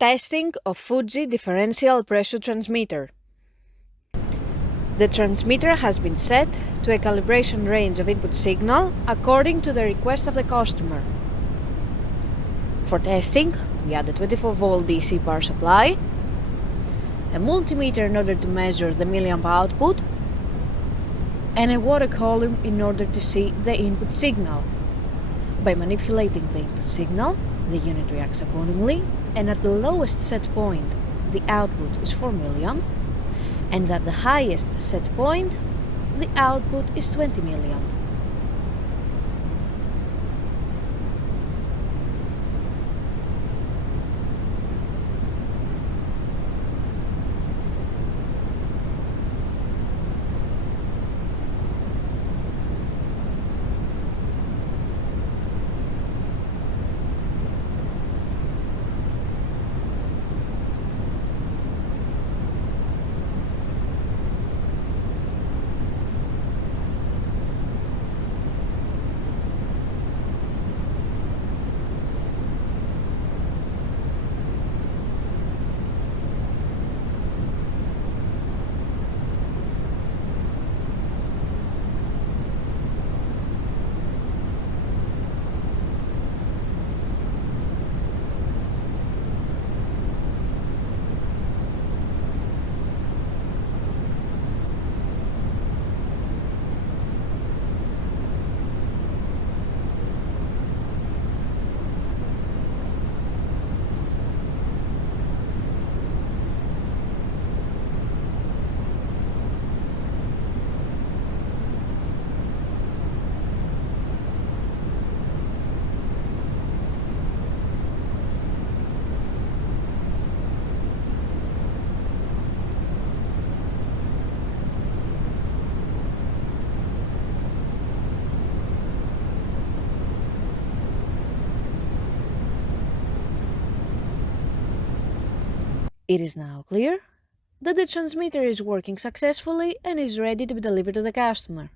Testing of Fuji Differential Pressure Transmitter. The transmitter has been set to a calibration range of input signal according to the request of the customer. For testing, we add a 24-volt DC power supply, a multimeter in order to measure the milliamp output, and a water column in order to see the input signal. By manipulating the input signal, the unit reacts accordingly, and at the lowest set point, the output is 4 milliamp, and at the highest set point, the output is 20 milliamp. It is now clear that the transmitter is working successfully and is ready to be delivered to the customer.